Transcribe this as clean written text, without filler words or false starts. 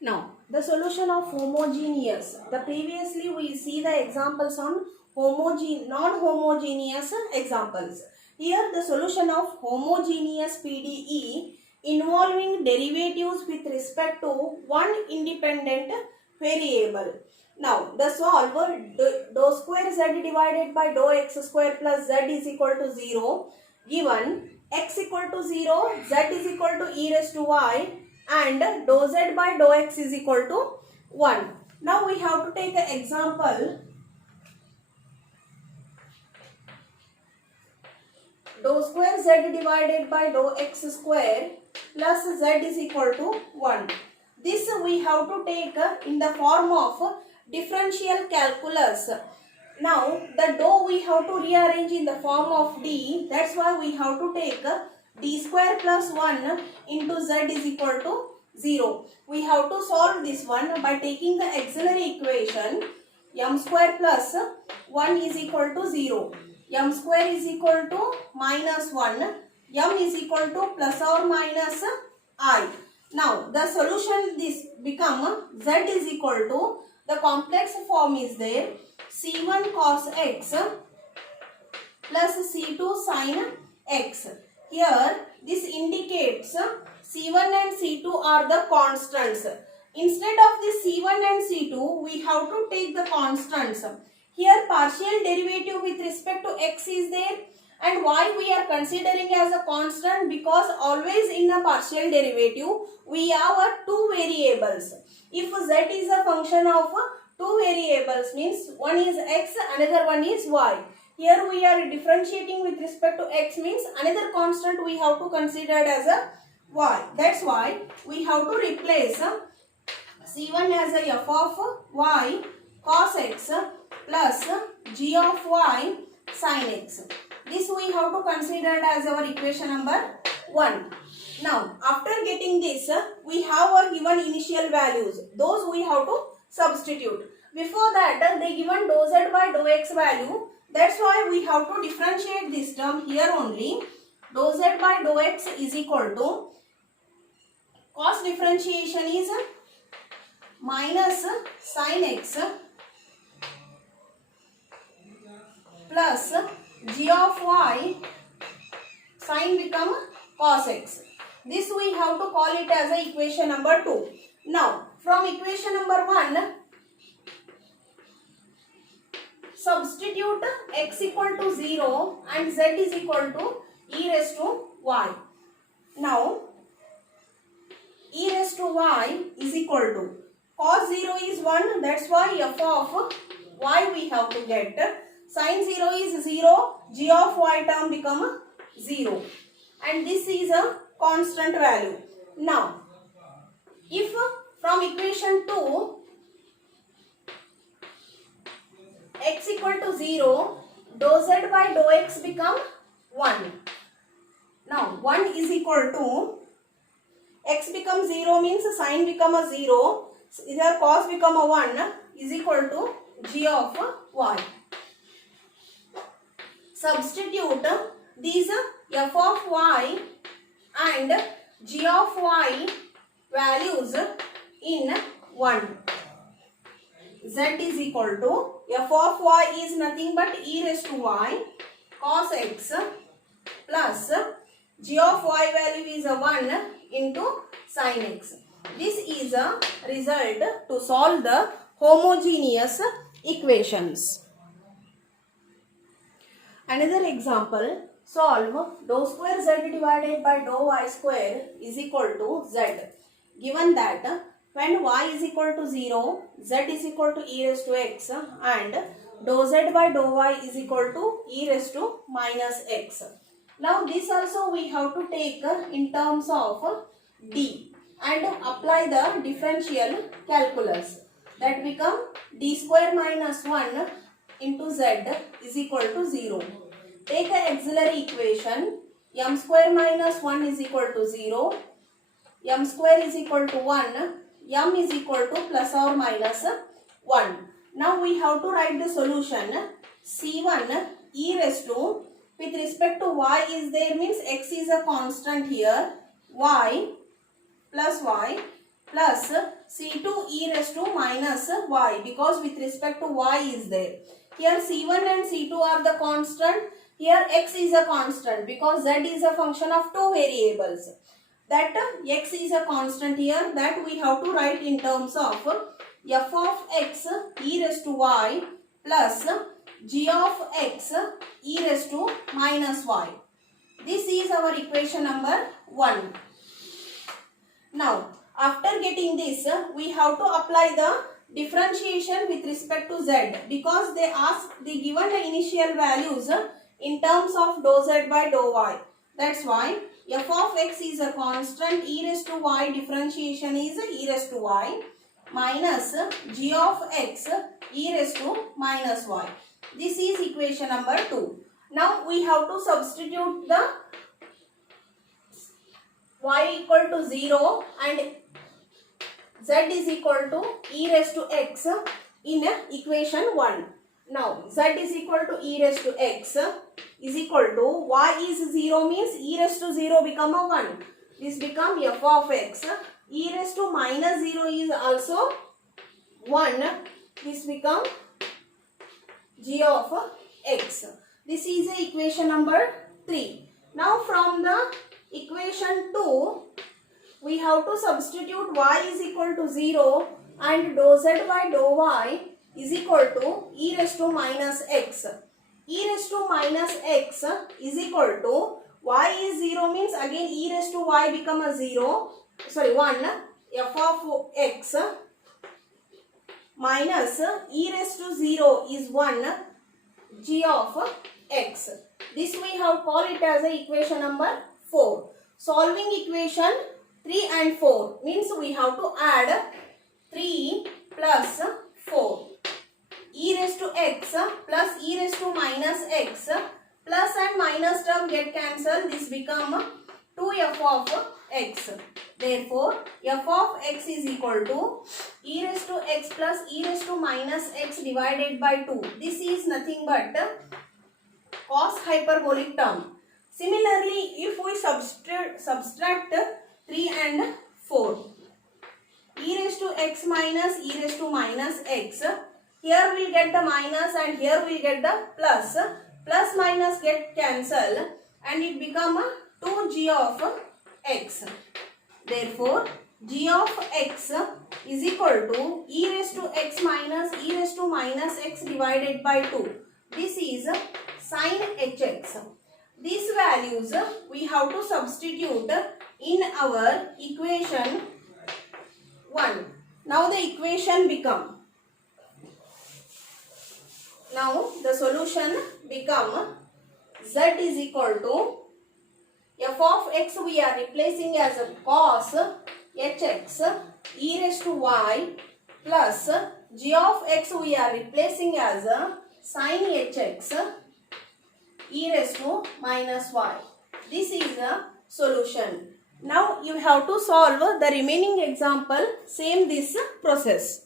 Now, the solution of homogeneous. The previously we see the examples on non-homogeneous examples. Here the solution of homogeneous PDE involving derivatives with respect to one independent variable. Now, the solve dou square z divided by dou x square plus z is equal to 0, given x equal to 0, z is equal to e raised to y, and dou z by dou x is equal to 1. Now we have to take an example. Dou square z divided by dou x square plus z is equal to 1. This we have to take in the form of differential calculus. Now the dou we have to rearrange in the form of d. That's why we have to take d square plus 1 into z is equal to 0. We have to solve this one by taking the auxiliary equation. M square plus 1 is equal to 0. M square is equal to minus 1. M is equal to plus or minus I. Now the solution this become z is equal to, the complex form is there, c1 cos x plus c2 sin x. Here this indicates c1 and c2 are the constants. Instead of this c1 and c2, we have to take the constants. Here partial derivative with respect to x is there, and why we are considering as a constant, because always in a partial derivative we have two variables. If z is a function of two variables, means one is x, another one is y. Here we are differentiating with respect to x, means another constant we have to consider as a y. That's why we have to replace c1 as a f of y cos x plus g of y sin x. This we have to consider as our equation number 1. Now after getting this, we have our given initial values. Those we have to substitute. Before that they given dou z by dou x value. That's why we have to differentiate this term here only. Dou z by dou x is equal to, cos differentiation is minus sin x plus g of y sin become cos x. This we have to call it as a equation number 2. Now from equation number 1, substitute x equal to 0 and z is equal to e raised to y. Now e raised to y is equal to, cos 0 is 1, that's why f of y we have to get. Sin 0 is 0, g of y term become 0, and this is a constant value. Now if from equation 2 x equal to 0, dou z by dou x become 1. Now 1 is equal to, x become 0 means sin become a 0, here cos become a 1 is equal to g of y. Substitute these f of y and g of y values in 1. Z is equal to, f of y is nothing but e raised to y cos x plus g of y value is a 1 into sin x. This is a result to solve the homogeneous equations. Another example, solve dou square z divided by dou y square is equal to z. Given that when y is equal to 0, z is equal to e raised to x, and dou z by dou y is equal to e raised to minus x. Now this also we have to take in terms of d and apply the differential calculus. That become d square minus 1 into z is equal to 0. Take an auxiliary equation. M square minus 1 is equal to 0. M square is equal to 1. M is equal to plus or minus 1. Now we have to write the solution. C1 e raised to, with respect to y is there, means x is a constant here. Y plus c2 e raised to minus y, because with respect to y is there. Here c1 and c2 are the constant. Here x is a constant because z is a function of two variables. That x is a constant here, that we have to write in terms of f of x e raised to y plus g of x e raised to minus y. This is our equation number 1. Now, after getting this, we have to apply the differentiation with respect to z, because they given the initial values in terms of dou z by dou y. That's why f of x is a constant, e raised to y differentiation is e raised to y minus g of x e raised to minus y. This is equation number 2. Now we have to substitute the y equal to 0 and z is equal to e raised to x in equation 1. Now z is equal to e raised to x is equal to y is 0 means e raised to 0 become a 1. This become f of x. E raised to minus 0 is also 1. This become g of x. This is the equation number 3. Now from the equation 2, we have to substitute y is equal to 0 and dou z by dou y is equal to e raised to minus x. E raised to minus x is equal to y is 0 means again e raised to y become a 1 f of x minus e raised to 0 is 1 g of x. This we have called it as a equation number 4. Solving equation 3 and 4 means we have to add 3 plus 4. E raised to x plus e raised to minus x plus and minus term get cancelled. This become 2f of x. Therefore, f of x is equal to e raised to x plus e raised to minus x divided by 2. This is nothing but cos hyperbolic term. Similarly, if we subtract 3 and 4, e raised to x minus e raised to minus x, here we will get the minus and here we will get the plus. Plus minus get cancelled and it become 2g of x. Therefore, g of x is equal to e raised to x minus e raised to minus x divided by 2. This is sin hx. These values we have to substitute in our equation 1. Now the equation become, now the solution become z is equal to f of x we are replacing as a cos hx e raised to y plus g of x we are replacing as a sin hx e raised to minus y. This is a solution. Now you have to solve the remaining example, same this process.